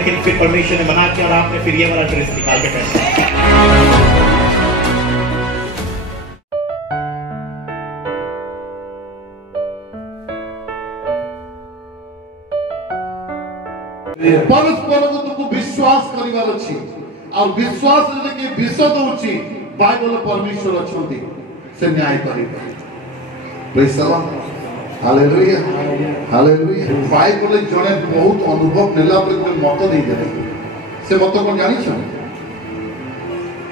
लेकिन फिर परमेश्वर ने मना किया और आपने फिर ये वाला ड्रेस निकाल के पहना। परस्पर को तुमको विश्वास करिवार अछि और विश्वास रे के विशद होछि बाइबल परमेश्वर अछंती से न्याय करिबे। Praise the Lord, hallelujah hallelujah. Bible जने बहुत अनुभव नेला पर मत दे देले से मत को जानि छ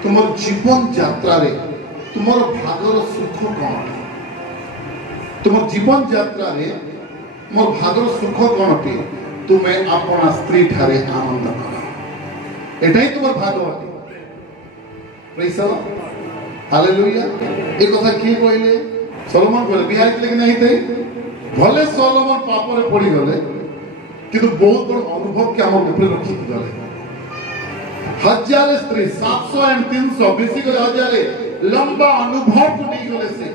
तुमर जीवन यात्रा रे तुमर भागर सुख कोन, तुमर जीवन यात्रा रे मोर भागर सुख कोन पे तुम्हें अपना स्त्री ठारे आनंद कर, एटाई तुमर भागवती। Praise the Lord, hallelujah. एक कथा की कहले सोलोमन बोले बिहार के नहीं थे भले सोलोमन पाप रे पड़ी गले किंतु बहुत बड़ अनुभव के हमर ऊपर रखी गले। हजार स्त्री 700 एंड 300 बेसी गले हजार लंबा अनुभव को नहीं गले से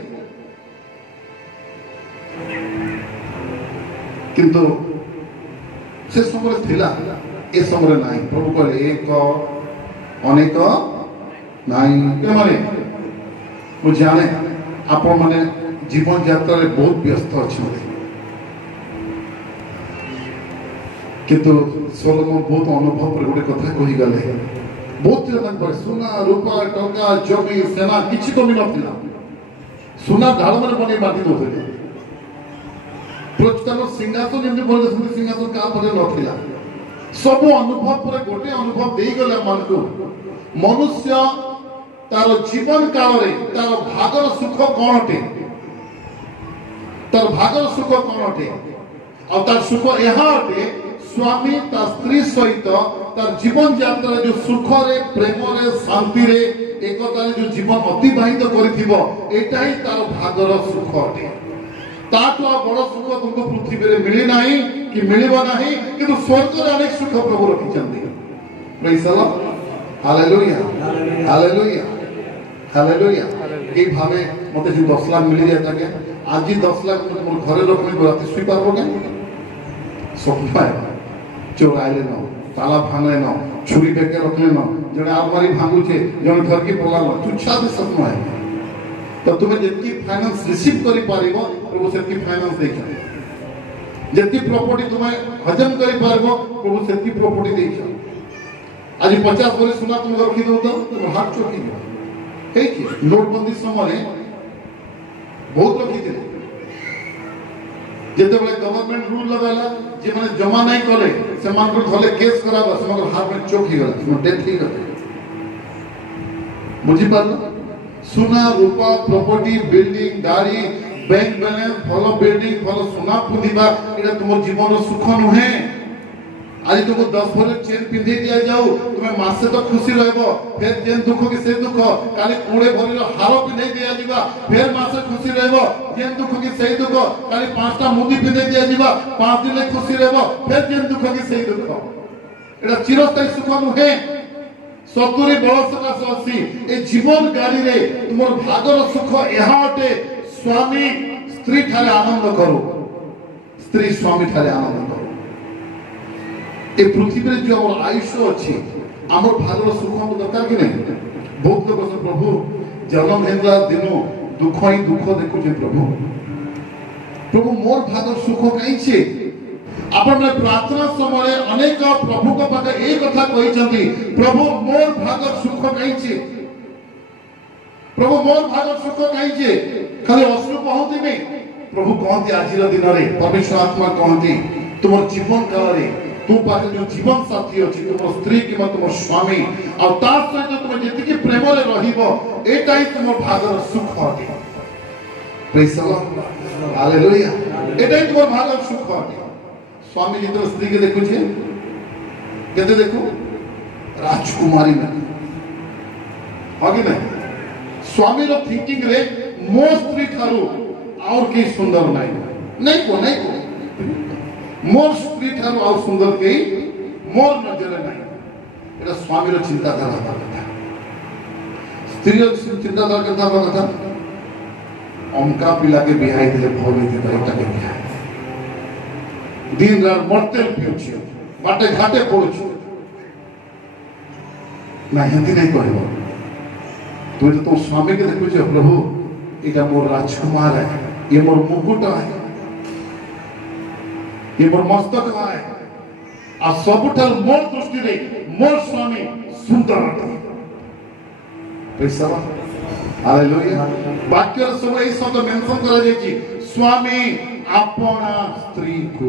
किंतु से समय थिला ए समय नाही। प्रभु कहले एक अनेक नाही के माने मु जाने आपण माने जीवन यात्रा रे बहुत व्यस्त अछिते किंतु सोलोमन बहुत अनुभव पर गोटे कथा कहि गले। बहुत जन पर सोना रूपा टका जमी सेना किछि कमी नथिला, सोना ढाल माने बने बाटी दोथे प्रचतन सिंहासन जेमि बोले सिंहासन का परे नथिला। सब अनुभव पर गोटे अनुभव देई गले मानको मनुष्य तार जीवन काल रे तार भागर सुख कोनटे, तार भागर सुख कोनटे और तार सुख यहाँ अटे स्वामी तार स्त्री सहित तार जीवन यात्रा जो सुख रे प्रेम रे शांति रे एकता रे जो जीवन अतिबाहित करिथिबो एटा ही तार भागर सुख अटे। ताठो बड़ सुख तुमको पृथ्वी रे मिली नाही कि मिलिबो नाही किंतु स्वर्ग रे अनेक सुख प्रभु रखिचंदी। Praise the Lord, hallelujah hallelujah hallelujah. ए भावे मते जे 10 लाख मिली जाता के आज 10 लाख मोर घरे रखनी राति सुई पारबो के स्वप्न चोर आइले न ताला भांगले न छुरी बेके रखले न जने आलमारी भांगु छे जने घर की पला न तुच्छा दे स्वप्न है। तो तुम्हें जितकी फाइनेंस रिसीव करी पारिबो प्रभु सेतकी फाइनेंस देखा, जितकी प्रॉपर्टी तुम्हें हजम करी पारिबो प्रभु सेतकी प्रॉपर्टी देखा। आज 50 बोले सुना तुम रखी दो तो हाथ चोकी है कि नोटबंदी समय बहुत रखी थे जेते बेले गवर्नमेंट रूल लगाला जे माने जमा नहीं करे से मान को थले केस कराबा से मगर हाथ में चोक ही गला डेथ ही गला। बुझी पालो सोना रूपा प्रॉपर्टी बिल्डिंग गाड़ी बैंक बैलेंस फलो बिल्डिंग फलो सोना पुदिबा एटा तुम जीवन सुख नुहे। आज तुमको 10 भर चेन पिंधे दिया जाऊ तुम्हें मासे तो खुशी रहबो फिर जेन दुख के से दुख काली 20 भर हार पिंधे दिया जीवा फिर मासे खुशी रहबो जेन दुख के से दुख काली 5टा मुदी पिंधे दिया जीवा 5 दिन खुशी रहबो फिर जेन दुख के से दुख एटा चिरस्थायी सुख नुहे। 70 वर्ष का 80 ए जीवन गाड़ी रे तुमर भागर सुख यहाँ अटे स्वामी स्त्री ठारे आनंद करो, स्त्री स्वामी ठारे आनंद करो। ए पृथ्वी रे जो हमर आयुष्य अछि हमर भागर सुख हम दरकार कि नहीं। बहुत लोग से प्रभु जन्म हेला दिनो दुख ही दुख देखु जे प्रभु प्रभु मोर भागर सुख काई छे। आपण ने प्रार्थना समय अनेक प्रभु को पाके ए कथा कहि छथि प्रभु मोर भागर सुख काई छे, प्रभु मोर भागर सुख काई छे। खाली अश्रु कहती नहीं प्रभु कहती आज दिन रे परमेश्वर आत्मा कहती तुम जीवन काल रे तू पाखे जो जीवन साथी अछि तुम स्त्री कि तुम स्वामी और तार सहित तुम जति प्रेम रे रहिबो एटा ही तुम भागर सुख अटे। Praise the Lord, hallelujah. एटा ही तुम भागर सुख अटे। स्वामी जी तो स्त्री के देखु छे केते देखो राजकुमारी में आगे नहीं स्वामी रो थिंकिंग रे मो स्त्री थारू और के सुंदर नहीं को मोर स्त्री ठारू और सुंदर के मोर नजर नहीं एटा स्वामी रो चिंताधारा कथा स्त्री रो चिंताधारा कथा अमका पिला के बिहाई दिले भोल दे एटा के दिन रात मरते पिउछ बाटे घाटे पड़ुछ ना हिंदी नहीं कहब तुम तो तुम स्वामी के देखुच प्रभु ये मोर राजकुमार है, ये मोर मुकुट है, ये मोर मस्तक है आ सबुठार मोर दृष्टि रे मोर स्वामी सुंदर अटे। Praise the Lord, hallelujah. वाक्य सब ए शब्द मेंशन करा जायछि स्वामी अपना स्त्री को,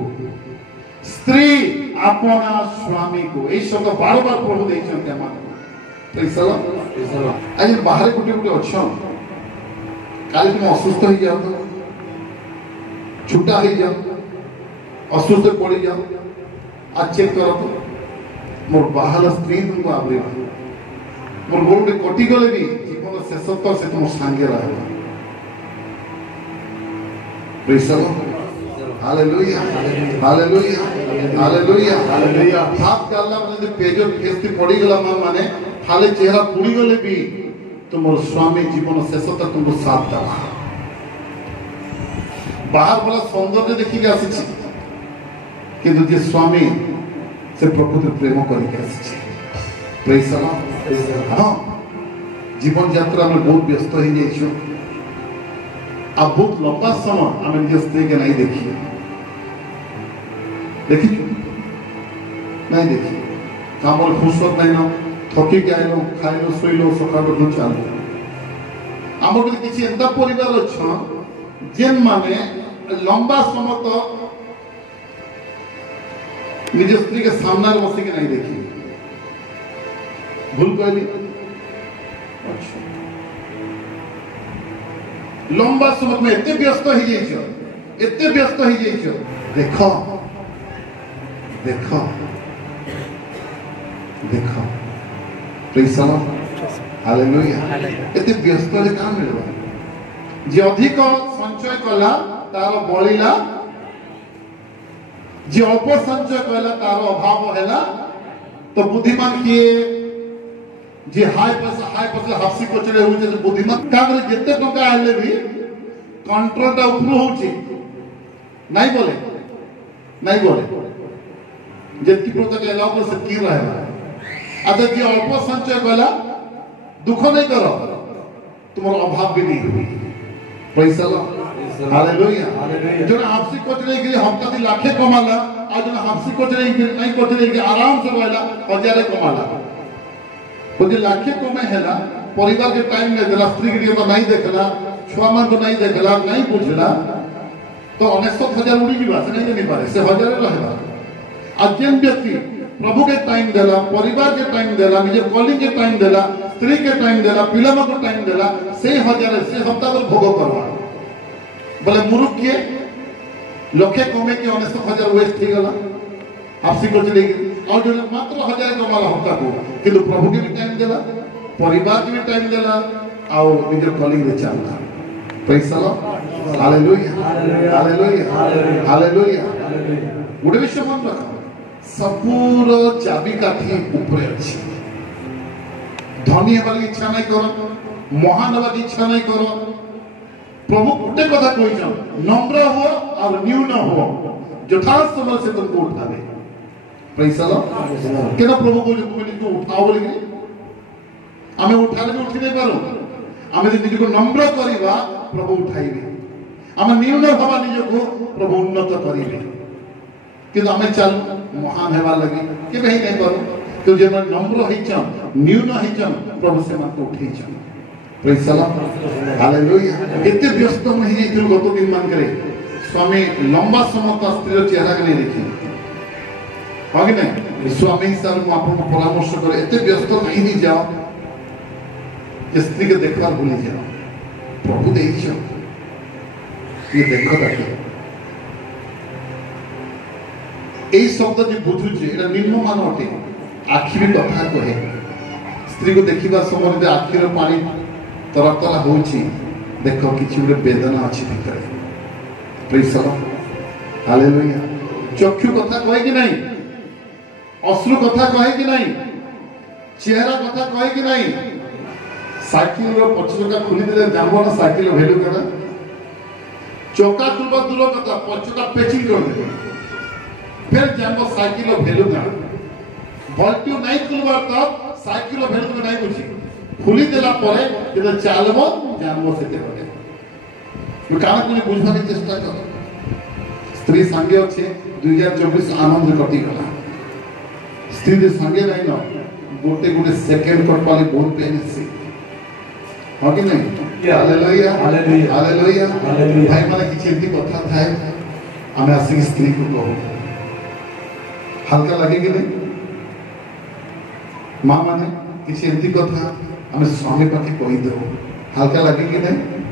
स्त्री अपना स्वामी को, ए शब्द बार बार प्रभु देछन हम। Praise the Lord. आज बाहर गुटे गुटे अछन काली तुम असुस्थ हो जाओ, छुट्टा हो जाओ, असुस्थ पड़ जाओ, आज चेक करो तो मोर बाहर स्त्री तुमको आवरे मोर गोटे कटि गले भी जीवन शेष तो से तुम सांगे रहे। Praise the Lord, hallelujah, hallelujah, hallelujah, hallelujah. हाथ डालला माने पेजो केस्ती पड़ी गला माने खाली चेहरा पुड़ी गले भी तुमर स्वामी जीवन शेष तक तुमको साथ देवा। बाहर वाला सौंदर्य देखिक आसी किंतु जे स्वामी से प्रकृति प्रेम करके आसी। Praise the Lord. हाँ, जीवन यात्रा में बहुत व्यस्त हो जाइछु आ बहुत लंबा समय आम निज स्त्री के नहीं देखी नहीं देखी काम फुर्सत नहीं न थकिक आइल खाइल शोल सका चल आम किसी एंता परिवार अच्छा जेन माने लंबा समय तो निज स्त्री के सामने बसिक नहीं देखी। भूल कहली लंबा समय में एते व्यस्त हो जाइछ, एते व्यस्त हो जाइछ। देखो देखो देखो, प्रेज द लॉर्ड, हालेलुया। एते व्यस्त ले काम मिलबा जे अधिक संचय कला तार बळिला, जे अल्प संचय कला तार अभाव हैला। तो बुद्धिमान किए जे हाई पैसा हाफसी कोचरे होचे बुद्धिमान कागरे जते टका आले भी कंट्रोल ता ऊपर होची नहीं बोले जतकी प्रोता के अलावा से की रहेला। अच्छा जे अल्प संचय कला दुख नहीं करो तुम्हारा अभाव भी नहीं होई। Praise the Lord, hallelujah. जो हाफसी कोचरे के हफ्ता दी लाखे कमाला आज जो हाफसी कोचरे नहीं कोचरे के आराम से रहला हजारे कमाला। बोले लाखे कमे हैला परिवार के टाइम में देला, स्त्री के तो नहीं देखला, छुआ मन को नहीं देखला, नहीं बुझला तो 19,000 उड़ी जीवा से नहीं देनी पारे से हजार रहला। आज जेन व्यक्ति प्रभु के टाइम देला, परिवार के टाइम देला, निजे कॉलिंग के टाइम देला, स्त्री के टाइम देला, पिलामा को टाइम देला, से हजार से हफ्ता तो भोग करवा। बोले मुरुख के लखे कमे के 19,000 वेस्ट थी गला आपसी को चले गई और जो मात्र 1000 कमाला हफ्ता को किंतु प्रभु के भी टाइम देला, परिवार के भी टाइम देला और निजे कॉलिंग में चलला। Praise the Lord, hallelujah, hallelujah, hallelujah. गोटे विषय मन रख सबूर चाबिकाठी ऊपर अच्छी। धनी हेबार इच्छा नहीं करो, महान हेबार इच्छा नहीं करो। प्रभु गोटे कथा कहिछन नम्र हो और न्यून हो यथा समय से तुमको उठावे। Praise the Lord. केना प्रभु को तुम निजको उठाओ बोली आमे उठाले भी उठी नहीं पारो। आमे जे निजको नम्र करिवा प्रभु उठाइबे, आमे न्यून हवा निजको प्रभु उन्नत करिबे। किंतु आमे चल महान हेबा लगी केबे ही नहीं पारो। तो जे मन नम्र हिचन न्यून हिचन प्रभु से मन को उठैछन। Praise the Lord, hallelujah. एते व्यस्त में ही थी गत दिन मान करे स्वामी लंबा समय तो स्त्री चेहरा के नहीं देखी आगे नहीं स्वामी सर को आपको परामर्श करे एते व्यस्त नहीं जाओ स्त्री के देखभाल भूली जाओ। प्रभु देखियो ये देखो ताके এই শব্দ যে বুঝুছে এটা নিম্নমান অটে। আখি भी কথা কহে স্ত্রী को देखिबा समय रे आखिर पानी तरतला होची देखो किछि गोटे वेदना अछि भितर। Praise the Lord, hallelujah. चक्षु कथा कहे कि नहीं, अश्रु कथा कहे कि नहीं, चेहरा कथा कहे कि नहीं। साइकिल रो पछचका खुली देले जानबो ना साइकिल वैल्यू करा। चौका खुलबा दूर कथा पछचका पेचिंग कर दे फिर जानबो साइकिल वैल्यू का। वॉल्यूम नहीं खुलबा तो साइकिल भेल तुम नहीं बुझी खुली देला परे जे चालबो जानबो सेते परे मैं काना कोनी बुझबानी चेष्टा कर स्त्री संगे अच्छे 2024 आनंद कटी गला स्त्री दे संगे नहीं न गोटे गोटे सेकंड कट वाली बहुत पेन से हो कि नहीं हालेलुया हालेलुया हालेलुया भाई माने किछि एती कथा थाए हमें आसी स्त्री को कहो हल्का लगे कि नहीं मां माने किछि एती कथा हमें स्वामी पाखे कहि दो हल्का लगे कि नहीं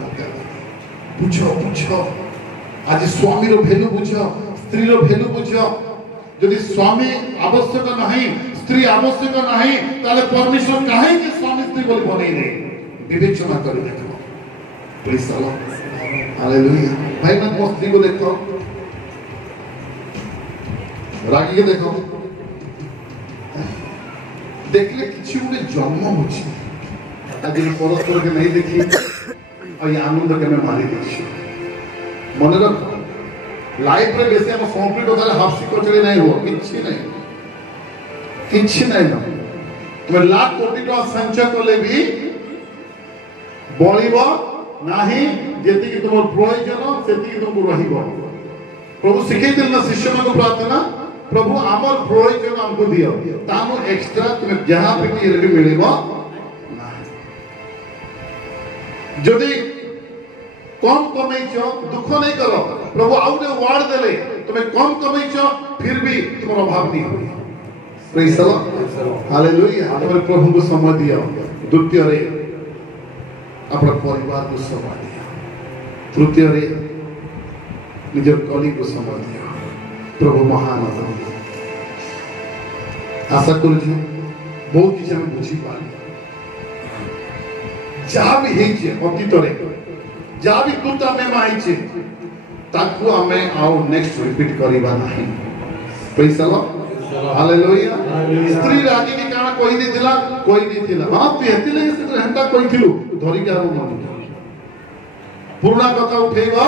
हल्का पूछो पूछो आज स्वामी रो भेलु बुझो स्त्री रो भेलु बुझो यदि स्वामी आवश्यक नहीं स्त्री आवश्यक नहीं ताले परमेश्वर काहे कि स्वामी स्त्री बोली बनै रे विवेचना कर देखो प्लीज चलो हालेलुया भाई मैं वो स्त्री को देखो रागी के देखो देखले किछि उडे जन्म होछि आज परस्पर के नहीं देखी और ये आनंद के मैं मारी देखी मन रख लाइफ रे बेसे हम कंप्लीट होता हाफ सिक्योर चले नहीं हो किछि नहीं ना तुम लाख कोटी टका संचय कले भी बळिबो नाही जेति कि तुम प्रयोजन सेति कि तुमको रहिबो प्रभु सिखै दिल ना शिष्य को प्रार्थना प्रभु आमर प्रयोजन हमको दियो तानो एक्स्ट्रा तुम जहां पे कि रे मिलिबो नाही जदि कम कमैछो दुख नहीं करो प्रभु आउटे वार्ड देले तुम्हें कम कमैछो फिर भी तुम अभाव नहीं हो प्रेज द लॉर्ड हालेलुया तुम्हारे प्रभु को समय दिया द्वितीय रे अपना परिवार को समय दिया तृतीय रे निजर कली को समय दिया प्रभु महान आशा करू बहुत किसी हम बुझी पाली जहाँ भी है अतीत रे जहाँ भी तुता में माहिचे ताकू हमें आओ नेक्स्ट रिपीट करिबा नहीं प्रेज द लॉर्ड हालेलुया स्त्री रागी के काना कोई नहीं थिला हां तू हेति ले से हंता कोई थिलु धरि के आबो मन पुराना कथा उठेगा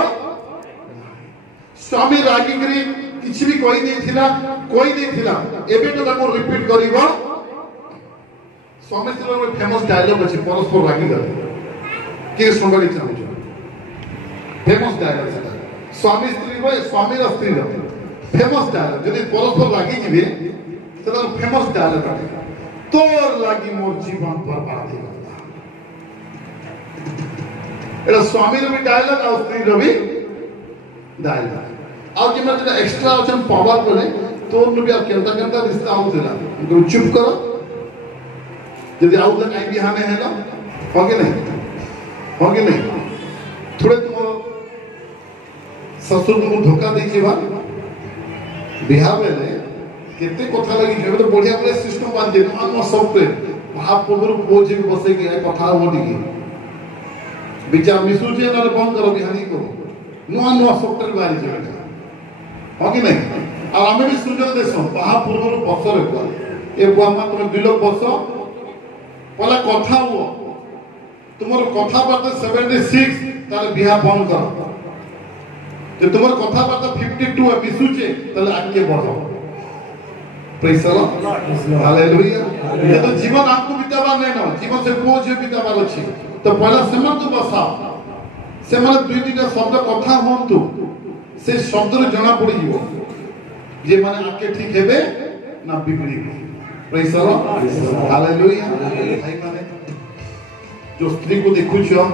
स्वामी रागी करी किछि भी कोई नहीं थिला एबे तो ताको रिपीट करिबो स्वामी स्त्री में फेमस डायलॉग अछि परस्पर रागी कर के सुनबाली चाहू फेमस डायलॉग स्वामी स्त्री रो स्वामी रो स्त्री रो फेमस डायलॉग यदि परस्पर लागी जिवे तो फेमस डायलॉग आटे तोर लागी मोर जीवन बर्बाद हो गया एटा स्वामी रो भी डायलॉग और स्त्री रो भी डायलॉग और कि मैं जेटा एक्स्ट्रा ऑप्शन पावर करे तो उन भी केंता रिश्ता हो देला तो चुप करो यदि आउ तक आई बिहाने है ना हो कि नहीं थोड़े तुम ससुर को धोखा देछि बा बिहार बेले केते कथा लगी जेबे तो बढ़िया बले सिस्टम बांध दे मान सॉफ्टवेयर भाव पूर्व बोझे के बसे के कथा हो दिगी विचार मिसु जे न बंद करो बिहानी को नुआ सॉफ्टवेयर बारी जेबे हो कि नहीं और हमें भी सुंदर देसो भाव पूर्व बसर को ए बुआ मा तुम दुई लोग बसो पला कथा हो तुमर कथा बात 76 ताले बिहा बंद करो जे तुम्हार कथा बात 52 है मिसुचे तले आगे बढ़ो प्रेज द लॉर्ड हालेलुया ये तो जीवन आपको बितावा नहीं ना जीवन से बोझ बितावा अछि तो पहला सेमन तो बसाओ सेमन दुई तीनटा शब्द कथा होंतु से शब्द रे जणा पड़ी जीवो जे माने आके ठीक हेबे ना बिगड़ी प्रेज द लॉर्ड हालेलुया भाई माने जो स्त्री को देखुछो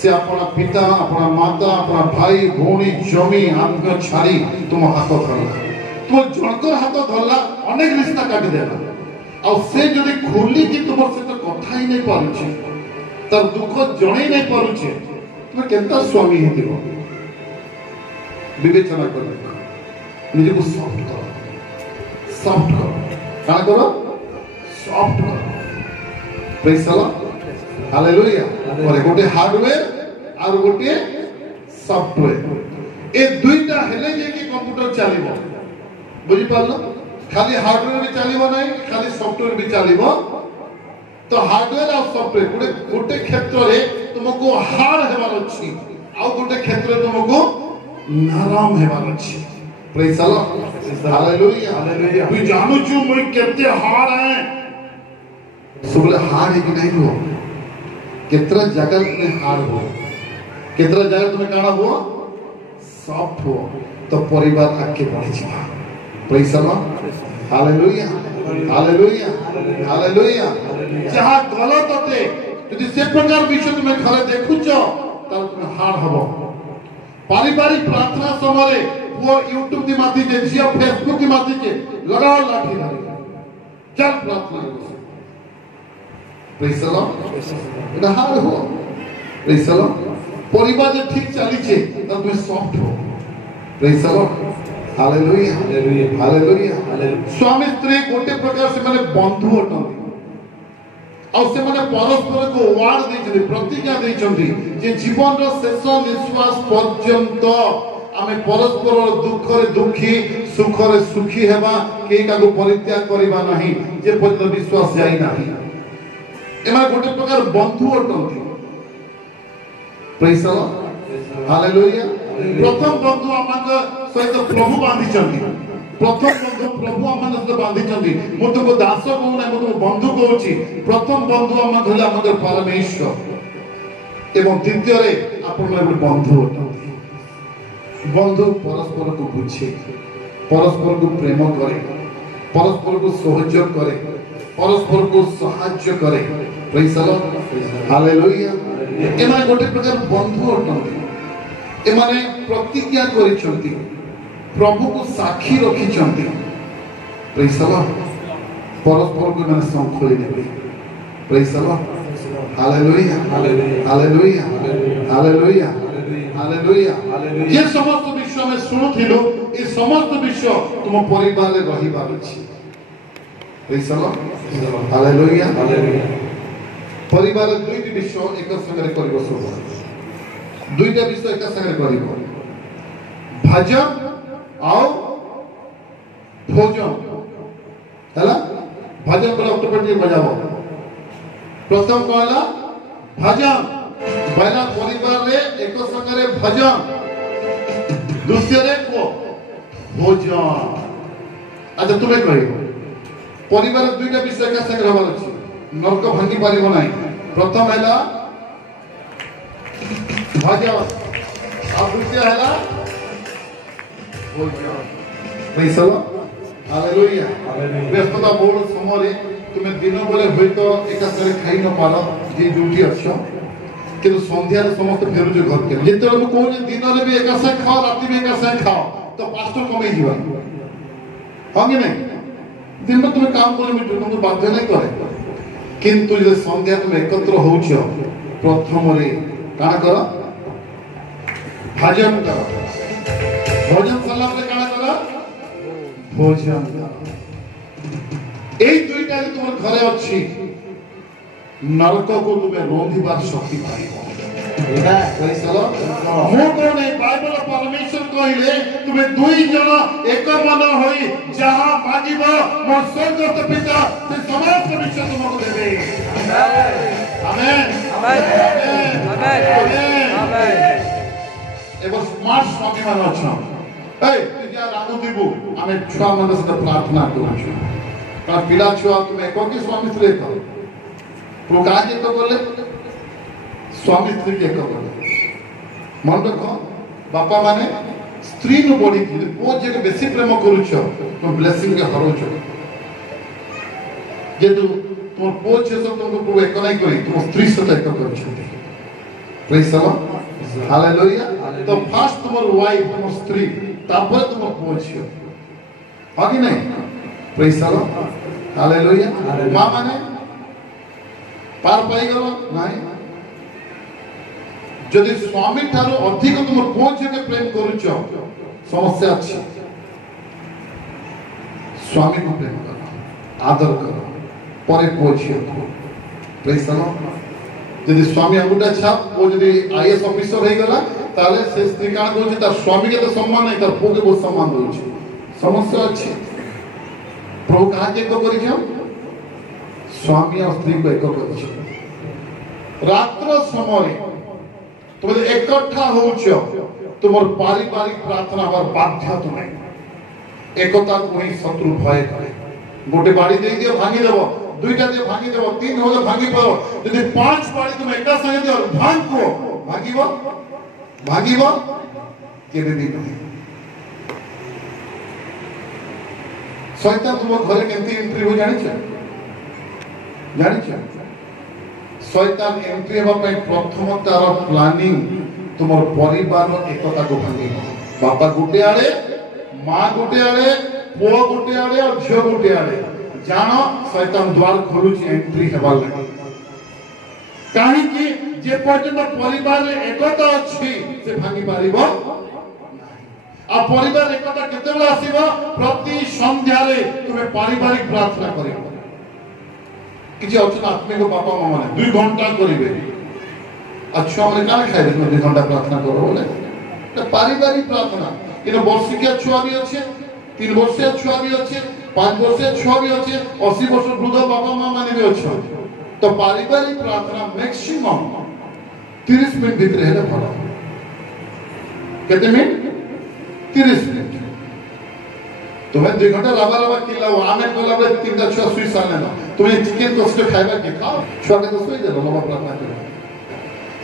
से अपना पिता अपना माता अपना भाई भौणी जमी आंग छाड़ी तुम हाथ धरला तुम जनकर हाथ धरला अनेक रिश्ता काटी देला और से जदि खुली कि तुम से तो कथा ही नहीं पारुछे तर दुख जणे नहीं पारुछे तुम केंता स्वामी हेतिबो विवेचना कर निजे को सॉफ्ट करो का करो सॉफ्ट करो प्रेज द लॉर्ड हालेलुया और गोटे हार्डवेयर और गोटे सॉफ्टवेयर ए दुईटा हेले जे कि कंप्यूटर चलिबो बुझी पालो खाली हार्डवेयर भी चलिबो नहीं खाली सॉफ्टवेयर भी चलिबो तो हार्डवेयर और सॉफ्टवेयर गोटे क्षेत्र रे तुमको हार्ड हेबार अछि और गोटे क्षेत्र रे तुमको नरम हेबार अछि praise the Lord hallelujah hallelujah तू जानु छु मैं केते हार्ड है सब हार्ड है कि नहीं हो कितना जगह तुम्हें हार्ड हो कितना जगह तुम्हें काना हो सॉफ्ट हो तो परिवार आगे बढ़ी जा praise the Lord hallelujah hallelujah hallelujah जहां गलत होते यदि से प्रकार विषय तुम्हें घरे देखुच तार तुम्हें हार्ड हबो पारिवारिक प्रार्थना समय वो यूट्यूब दी माथी जे जिया फेसबुक दी माथी जे लगा लाठी धरी चल प्रार्थना प्रेज द लॉर्ड এটা हार्ड हो प्रेज द लॉर्ड परिवार जे ठीक चली छे त तुम्हें सॉफ्ट हो praise the Lord hallelujah hallelujah स्वामी स्त्री गोटे प्रकार से माने बंधु अटंती और से माने परस्पर को वार्ड देछथि प्रतिज्ञा देछथि जे जीवन रो शेष निश्वास पर्यंत आमे परस्पर दुख रे दुखी सुख रे सुखी हेबा के काको परित्याग करबा नहीं जे पर्यंत विश्वास जाई नहीं एमा गोटे प्रकार बंधु अटंती प्रेज द लॉर्ड हालेलुया प्रथम बंधु आमक सहित प्रभु बांधिचंती प्रथम बंधु प्रभु आमक सहित बांधिचंती मु तुमको दास कहू ना मु तुमको बंधु कहूची प्रथम बंधु आमक हला हमर परमेश्वर एवं द्वितीय रे आपण में बंधु अटंती बंधु परस्पर को बुझे परस्पर को प्रेम करे परस्पर को सहयोग करे परस्पर को सहायता करे प्रेज द लॉर्ड हालेलुया एमा गोटे प्रकार बंधु अटंती एमाने प्रतिज्ञा करिसंती प्रभु को साक्षी रखिसंती प्रेज द लॉर्ड परस्पर को माने संखोली नेबे praise the Lord hallelujah hallelujah hallelujah hallelujah ये समस्त विश्व में सुनुथिलो ये समस्त विश्व तुम परिवार रे रही बारछि प्रेज द लॉर्ड हालेलुया परिवार दुईटी विश्व एक संगे करबो सब दुईटा विषय एक संगे करिबो भजन और भोजन हला भजन पर ऑक्टोपैड बजाबो प्रथम कहला भजन पहला परिवार रे एक संगे भजन दूसरे रे को भोजन अच्छा तुम्हें कहिबो परिवार दुईटा विषय एक संगे रहबार अछि नरक भांगी पारिबो नाही प्रथम हैला भजन और दूसरा है प्रेज द लॉर्ड हालेलुया व्यस्तता बहुत समय तुम्हें दिन बेले होय तो एका सारे खाई न पारो जे ड्यूटी अच्छो किंतु संध्या रे समस्त फेरुज घर के जेते हम कहू जे दिन रे भी एका साथ खाओ रात में एका साथ खाओ तो पास्टर कमे जीवा हां कि नहीं दिन में तुम्हें काम करे मिटो तुमको बाध्य नहीं करे किंतु जे संध्या तुम एकत्र होउछो प्रथम रे काना करो भजन करो भोजन सल्ला पे काना करो भोजन এই দুইটা তোমার ঘরে আছে নরকକୁ তুমি রোধিবার শক্তি পাইব এটা কইছল মো কোনে বাইবেল পরমেশ্বর কইলে তুমি দুই জন এক মন হই যাহা মাগিব মো স্বর্গস্থ পিতা সে সমস্ত বিশ্বয় তোমাকে দেবে amen amen amen amen amen এবার স্মার্ট স্বামী মান অছ এই তুই যা রাগু দিবু আমি ছুয়া মান সাথে প্রার্থনা করছি কারণ পিলা ছুয়া তুমি এককে স্বামী স্ত্রী কর প্রভু কাজে তো বলে स्वामी स्त्री के कब मन रख बापा माने स्त्री नु बड़ी की वो जे बेसी प्रेम करूछ तो ब्लेसिंग के हरोछ जे तू तुम पो छे सब तुमको प्रभु एक नहीं करी तुम स्त्री से एक करूछ प्रेज द लॉर्ड हालेलुया तो फर्स्ट तुमर वाइफ तुम स्त्री तापर तुम पो छे हां कि नहीं प्रेज द लॉर्ड हालेलुया मां माने पार पाई गलो नहीं जदि स्वामी ठारो अधिक तुम पुओ के प्रेम करूछ समस्या अछि स्वामी को प्रेम करो आदर करो परे पुओ को प्रेज द लॉर्ड जदि स्वामी अंगुठा छाप वो जदि आईएएस ऑफिसर हे गला ताले से स्त्री का कहू तार स्वामी के तो सम्मान नहीं तार पुओ के बहुत सम्मान दउछ समस्या अछि प्रभु कहा के तो करि छ स्वामी और स्त्री को एक करि छ रात्र समय तुम एकठा होउछ तुमर पारिवारिक प्रार्थना हर बाध्य तुम्हें एकता कोई शत्रु भय करे गोटे बाड़ी दे दियो भांगी देबो দুইটা দিয়ে ভাঙি দেব, তিন হলে ভাঙি পারো, যদি 5 পারি তুমি একটা সঙ্গে দিও ভাঙবো, ভাঙিব কেবে বি নহে। শয়তান তোমার ঘরে কেমতি এন্ট্রি হয়ে জানিছ? শয়তান এন্ট্রি হওয়া পাই প্রথম তার প্ল্যানিং তোমার পরিবার একতা কো ভাঙিব। বাপা গোটে আড়ে, মা গোটে আড়ে, পুଅ গোটে আড়ে আর ঝিও গোটে আড়ে, জানো শয়তান দ্বার খোলুছি এন্ট্রি হেবার লাগি। কাহিকি যে পর্যন্ত পরিবারে একতা ଅଛି সে ভাঙি পারিব নাই। আর পরিবার একতা কেতেবেলে আসিব? প্রতি সন্ধ্যারে তুমি পারিবারিক প্রার্থনা করিব। কিছু অচেনা আত্মিক বাপা মা মানে 2 ঘন্টা করিবে, আর ছুয়া মানে কানে খাইবে তুমি 2 ঘন্টা প্রার্থনা করো বলে? এটা পারিবারিক প্রার্থনা। কিন্তু বর্ষিকিয়া ছুয়া বি আছে, 3 বর্ষিয়া ছুয়া বি আছে, 5 বর্ষিয়া ছুয়া বি আছে, 80 বর্ষ বৃদ্ধ বাপা মা মানে বি আছে। তো পারিবারিক প্রার্থনা ম্যাক্সিমাম 30 মিনিট ভিতরে হেলে ভালো। কেতে মিনিট? 30 মিনিট। তুমি 2 ঘন্টা লাবা কিলাও, আমি কইলা বলে 3টা ছুয়া সুই সানে না, তুমি চিকেন কষ্ট খাইবা কি খাও, ছুয়াকে তো সুই দেলো লাবা প্রার্থনা করে।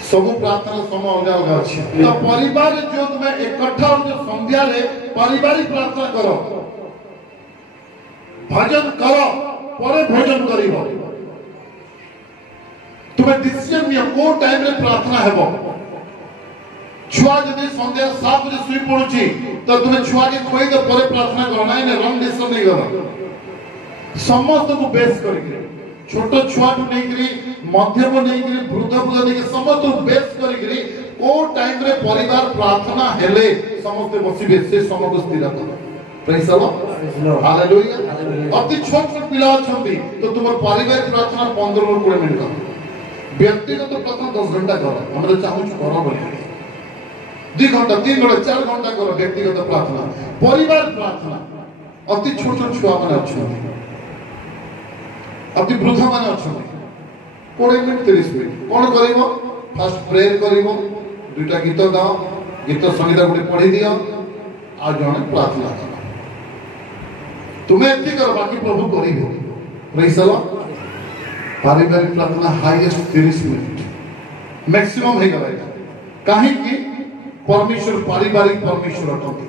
ସବୁ ପ୍ରାର୍ଥନା ସମୟ ଅଲଗା ଅଲଗା ଅଛି। ତ ପରିବାର ଯୋଉ ତୁମେ ଏକଠା ହଉଛ ସନ୍ଧ୍ୟାରେ ପାରିବାରିକ ପ୍ରାର୍ଥନା କର, ଭଜନ କର, ପରେ ଭୋଜନ କରିବ। ତୁମେ ଡିସିସନ ନିଅ କୋଉ ଟାଇମରେ ପ୍ରାର୍ଥନା ହେବ। ଛୁଆ ଯଦି ସନ୍ଧ୍ୟା 7ରେ ଶୋଇ ପଡୁଛି ତ ତୁମେ ଛୁଆକେ ଖୋଇଦ ପରେ ପ୍ରାର୍ଥନା କର, ନାଇଁ ନା ରଙ୍ଗ ଡିସିସନ ନେଇଗଲ। ସମସ୍ତଙ୍କୁ ବେଶ କରିକି, छोट छुआ नहीं मध्यम नहीं वृद्ध वृद्ध नहीं समस्त बेस करी को टाइम रे परिवार प्रार्थना हेले समस्त बसिबे से समय को स्थिर कर। Praise the Lord, hallelujah. अति छोट छोट पिला अछंती तो तुम पारिवारिक प्रार्थना 15 ରୁ 20 मिनट कर, व्यक्तिगत प्रार्थना 10 घंटा कर। हमरे चाहू करो बोले 2 घंटा 3 घंटा 4 घंटा करो व्यक्तिगत प्रार्थना। परिवार प्रार्थना अति छोट छोट छुआ माने अछंती, अति वृद्ध माने अछंती, 20 मिनट 30 मिनट कोन करिवो? फास्ट प्रेयर करिवो, 2टा गीत गाओ, गीत संगीत गुडी पढी दियो, आ जने प्रार्थना करो। तुम्हें एति करो, बाकी प्रभु करिवो। Praise the Lord. पारिवारिक प्रार्थना हाईएस्ट 30 मिनट मैक्सिमम हे गला। काहे कि परमेश्वर पारिवारिक परमेश्वर अटंती।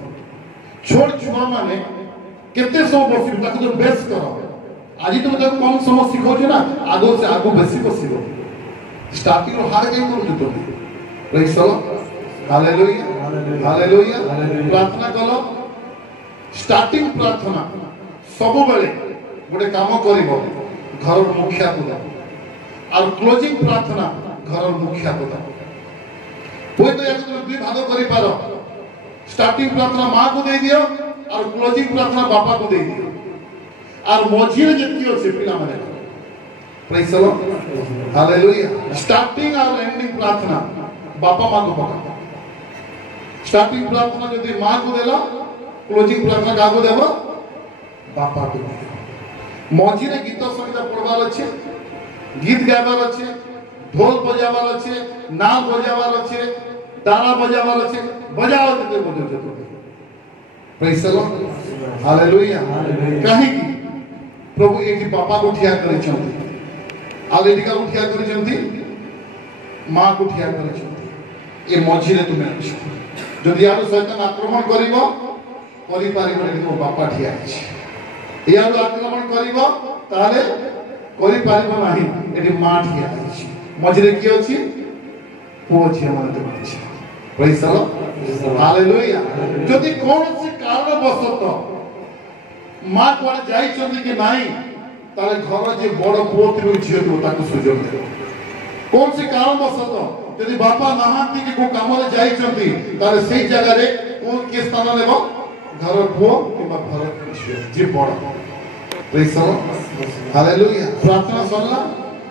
छोट छुआ माने केते सब बसिबो, ताको जो बेस करो। आज तुम तो कम समय सिखो ना, आगो से आगो बेसी बसिबो। स्टार्टिंग रो हार गई करू तुम। Praise the Lord, hallelujah, hallelujah. प्रार्थना करो, स्टार्टिंग प्रार्थना सब बेले गोटे काम करिवो, घर मुखिया को दो, और क्लोजिंग प्रार्थना घर मुखिया को दो। कोई तो एक तुम 2 भाग करि पारो। स्टार्टिंग प्रार्थना मां को दे दियो और क्लोजिंग प्रार्थना बापा को दे दियो, और मझिरे जेति अछि पिला माने। Praise the Lord, hallelujah. Starting और एंडिंग प्रार्थना बापा मां को पका। स्टार्टिंग प्रार्थना यदि मां को देला, क्लोजिंग प्रार्थना का को देबो? बापा को देबो। मझिरे गीत संगीत पढ़वार अछि, गीत गाइबार अछि, ढोल बजाबार अछि, नाल बजाबार अछि, तारा बजाबार अछि, बजाओ जते बजाओ जते। Praise the Lord, hallelujah. काहे कि प्रभु एक बापा को ठिया करै छथि, आलेडिका को ठिया करै छथि, मां को ठिया करै छथि। ए मझिरे तुमे अछि। जदि आरो शैतान आक्रमण करिवो, करि पारिबो कि मो बापा ठिया अछि। यार आक्रमण करिवो ताले करि पारिबो नाही, एठी मां ठिया अछि। मझिरे कि अछि? पुओ झिया माने तो अछि। Praise the Lord, hallelujah. जदि कोनोसी कारण बसत मां कोन जाई छथि कि नाही, ताले घर जे बड़ पुओ थिबो झियो तो ताको सुजोग देबो। कोनोसी कारण बसत जदि बापा नाहांती कि को काम रे जाई छथि, ताले सेही जगह रे कोन के स्थान लेबो? घर पुओ किबा घर झियो जे बड़। Praise the Lord, hallelujah. प्रार्थना सरला,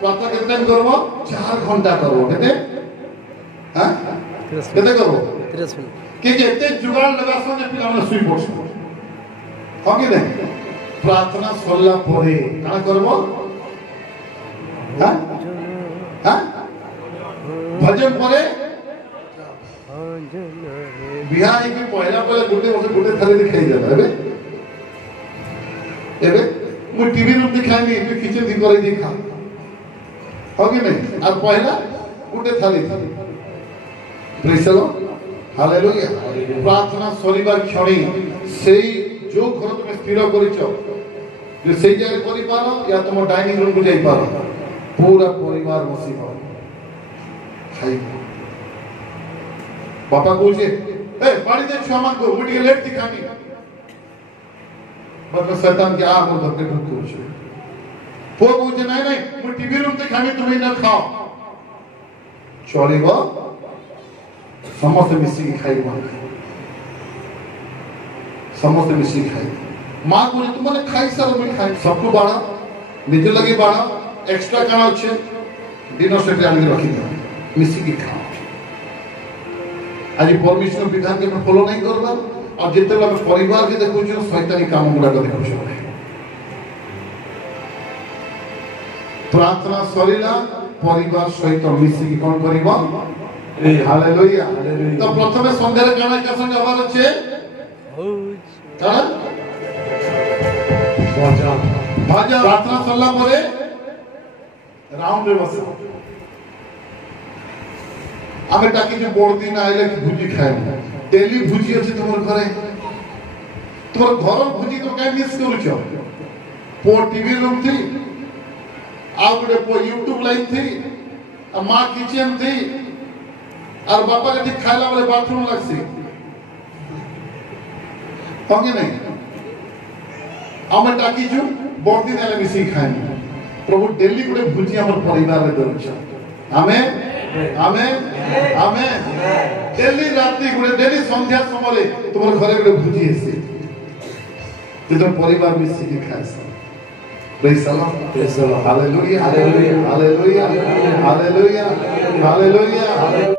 प्रार्थना केते टाइम करबो? 4 घंटा करबो। केते? हां केते करबो? 30 मिनट। कि एते जुगाड़ लगासो जे पिला माने सुई पड़छ। हो कि नहीं? प्रार्थना सरला परे का करबो? हां हां भजन परे बिहार के पहला पहले गुटे वर्ष गुटे थाली खाई जाता एबे मु टीवी रूम दिखाई नहीं तू किचन दी करे दिखा हो कि नहीं और पहला गुटे थाली प्रेज द लॉर्ड हालेलुया प्रार्थना सरिबार क्षणी सेई जो घर तुम स्थिर करिचो जे सेई जाय करि पारो या तुम डाइनिंग रूम को जाई पारो पूरा परिवार बसी पारो खाई बापा कहूचे ए पानी दे छुआ को मुटी लेट दिखानी मतलब शैतान के आ मोर बदले ढुक कहूचे पो कहूचे नहीं नहीं मु टीवी रूम दिखानी तुम्हें न खाओ चलिबो समस्त मिसी खाइबो समस्त मिसी खाइ मां बोले तुमने खाई सारा में खाई सबको बाड़ा निजे लगे बाड़ा एक्स्ट्रा काना अच्छे डिनर सेट आनी रखी दो मिसी की खाओ आज परमिशन विधान के फॉलो नहीं करबा और जिते हम परिवार के देखो जो शैतानी काम गुडा को देखो प्रार्थना सरिला परिवार सहित मिसी की कोन करबा हालेलुया तो प्रथमे संध्या काना का संग हमार छे काना भाजा प्रार्थना सरला परे राउंड रे बसे आमे टाकी जो बोर्ड दिन आइले भुजी खाए डेली भुजी अछि तमर घरे तोर घर भुजी तो काय मिस करूछ पो टीवी रूम थी आ गुडे पो यूट्यूब लाइन थी आ मां किचन थी और बापा के ठीक खाइला वाले बाथरूम लगसी होंगे नहीं आमे टाकी जो बोर्ड दिन आइले मिसी खाए प्रभु डेली गुडे भुजी हमर परिवार रे करूछ आमेन आमेन आमेन डेली रात्रि गुडे डेली संध्या समय तुमर घरे गुडे भुजी हेसी तो परिवार मिसी के खाइस praise the Lord hallelujah hallelujah hallelujah hallelujah hallelujah